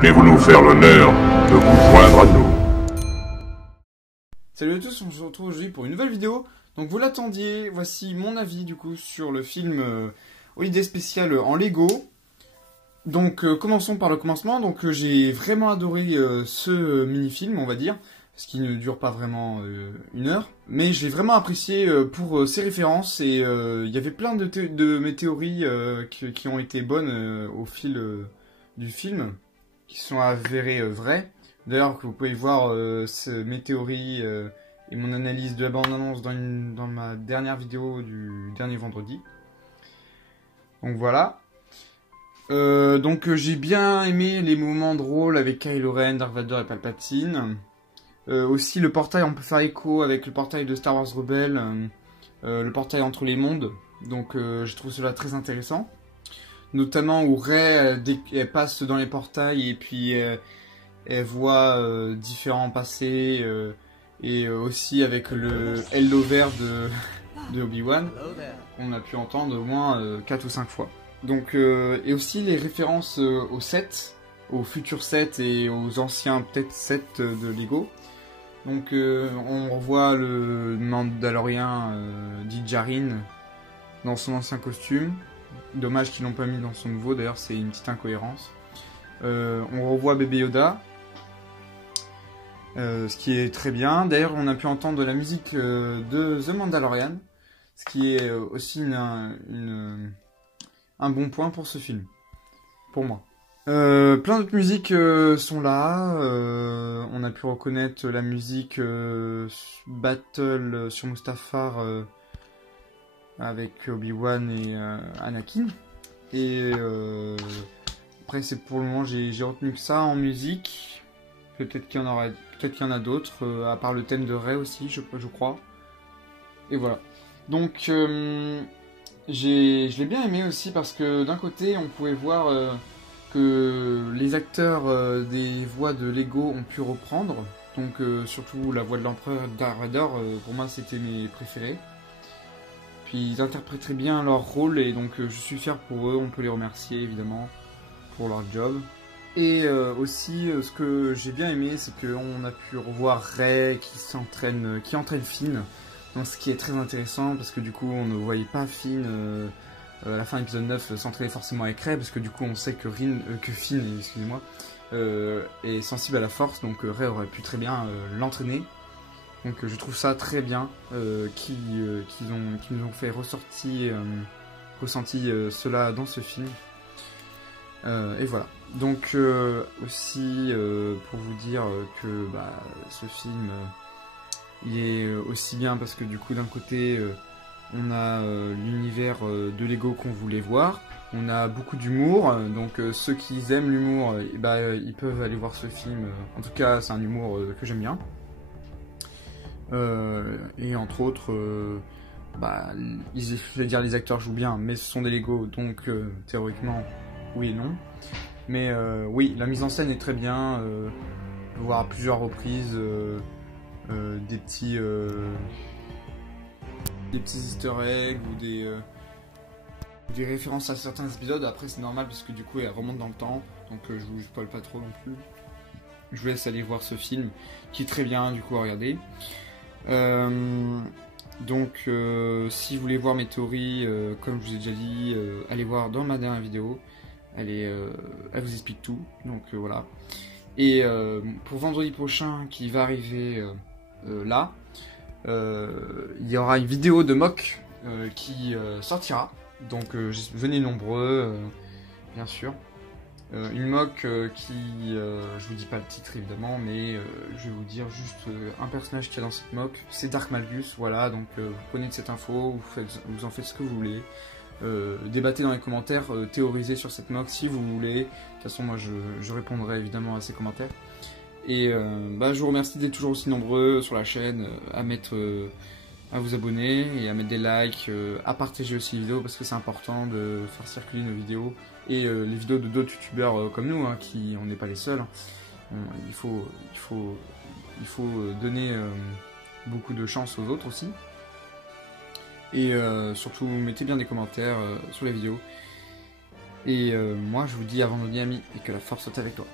Voulez-vous nous faire l'honneur de vous joindre à nous? Salut à tous, on se retrouve aujourd'hui pour une nouvelle vidéo. Donc vous l'attendiez, voici mon avis du coup sur le film Holiday Special en Lego. Donc commençons par le commencement. Donc j'ai vraiment adoré ce mini-film, on va dire, parce qu'il ne dure pas vraiment une heure. Mais j'ai vraiment apprécié pour ses références et il y avait plein de mes théories qui ont été bonnes au fil du film, qui sont avérées vraies. D'ailleurs, vous pouvez voir mes théories et mon analyse de la bande-annonce dans ma dernière vidéo du dernier vendredi. Donc voilà. Donc j'ai bien aimé les moments drôles avec Kylo Ren, Darth Vader et Palpatine. Aussi le portail, on peut faire écho avec le portail de Star Wars Rebels, le portail entre les mondes. Donc je trouve cela très intéressant. Notamment où Rey elle passe dans les portails et puis elle voit différents passés et aussi avec le Hello vert de Obi-Wan on a pu entendre au moins 4 ou 5 fois. Donc et aussi les références aux sets, aux futurs sets et aux anciens peut-être sets de Lego. Donc on revoit le Mandalorien Din Djarin dans son ancien costume. Dommage qu'ils l'ont pas mis dans son nouveau, d'ailleurs c'est une petite incohérence. On revoit Bébé Yoda, ce qui est très bien. D'ailleurs on a pu entendre la musique de The Mandalorian, ce qui est aussi un bon point pour ce film, pour moi. Plein d'autres musiques sont là. On a pu reconnaître la musique Battle sur Mustafar avec Obi-Wan et Anakin. Et après c'est pour le moment j'ai retenu que ça en musique. Peut-être qu'il y en a d'autres, à part le thème de Rey aussi, je crois. Et voilà. Donc je l'ai bien aimé aussi parce que d'un côté on pouvait voir que les acteurs des voix de Lego ont pu reprendre. Donc surtout la voix de l'empereur Darth Vader, pour moi c'était mes préférés. Puis ils interprètent très bien leur rôle et donc je suis fier pour eux, on peut les remercier évidemment pour leur job. Et aussi ce que j'ai bien aimé c'est qu'on a pu revoir Rey qui entraîne Finn. Donc ce qui est très intéressant parce que du coup on ne voyait pas Finn à la fin de l'épisode 9 s'entraîner forcément avec Rey parce que du coup on sait que Finn excusez-moi, est sensible à la force, donc Rey aurait pu très bien l'entraîner. Donc je trouve ça très bien qu'ils nous ont fait ressentir cela dans ce film. Et voilà. Donc aussi pour vous dire que ce film il est aussi bien parce que du coup d'un côté on a l'univers de Lego qu'on voulait voir, on a beaucoup d'humour, donc ceux qui aiment l'humour ils peuvent aller voir ce film, en tout cas c'est un humour que j'aime bien. Et entre autres je vais dire les acteurs jouent bien mais ce sont des Lego donc théoriquement oui et non, mais oui la mise en scène est très bien, on peut voir à plusieurs reprises des petits easter eggs ou des références à certains épisodes. Après c'est normal parce que du coup elle remonte dans le temps, donc je vous spoil pas trop non plus. Je vous laisse aller voir ce film qui est très bien du coup à regarder. Donc si vous voulez voir mes théories, comme je vous ai déjà dit, allez voir dans ma dernière vidéo, elle vous explique tout, donc voilà. Et pour vendredi prochain qui va arriver là, il y aura une vidéo de mock qui sortira, donc venez nombreux bien sûr. Une mock qui, je vous dis pas le titre évidemment, mais je vais vous dire juste un personnage qu'il y a dans cette mock, c'est Dark Malgus, voilà, donc vous prenez de cette info, vous en faites ce que vous voulez, débattez dans les commentaires, théorisez sur cette mock si vous voulez, de toute façon moi je répondrai évidemment à ces commentaires, et je vous remercie d'être toujours aussi nombreux sur la chaîne, à vous abonner et à mettre des likes, à partager aussi les vidéos parce que c'est important de faire circuler nos vidéos et les vidéos de d'autres youtubeurs comme nous, hein, qui on n'est pas les seuls. Il faut donner beaucoup de chance aux autres aussi. Et surtout mettez bien des commentaires sur les vidéos. Et moi je vous dis à vendredi amis et que la force soit avec toi.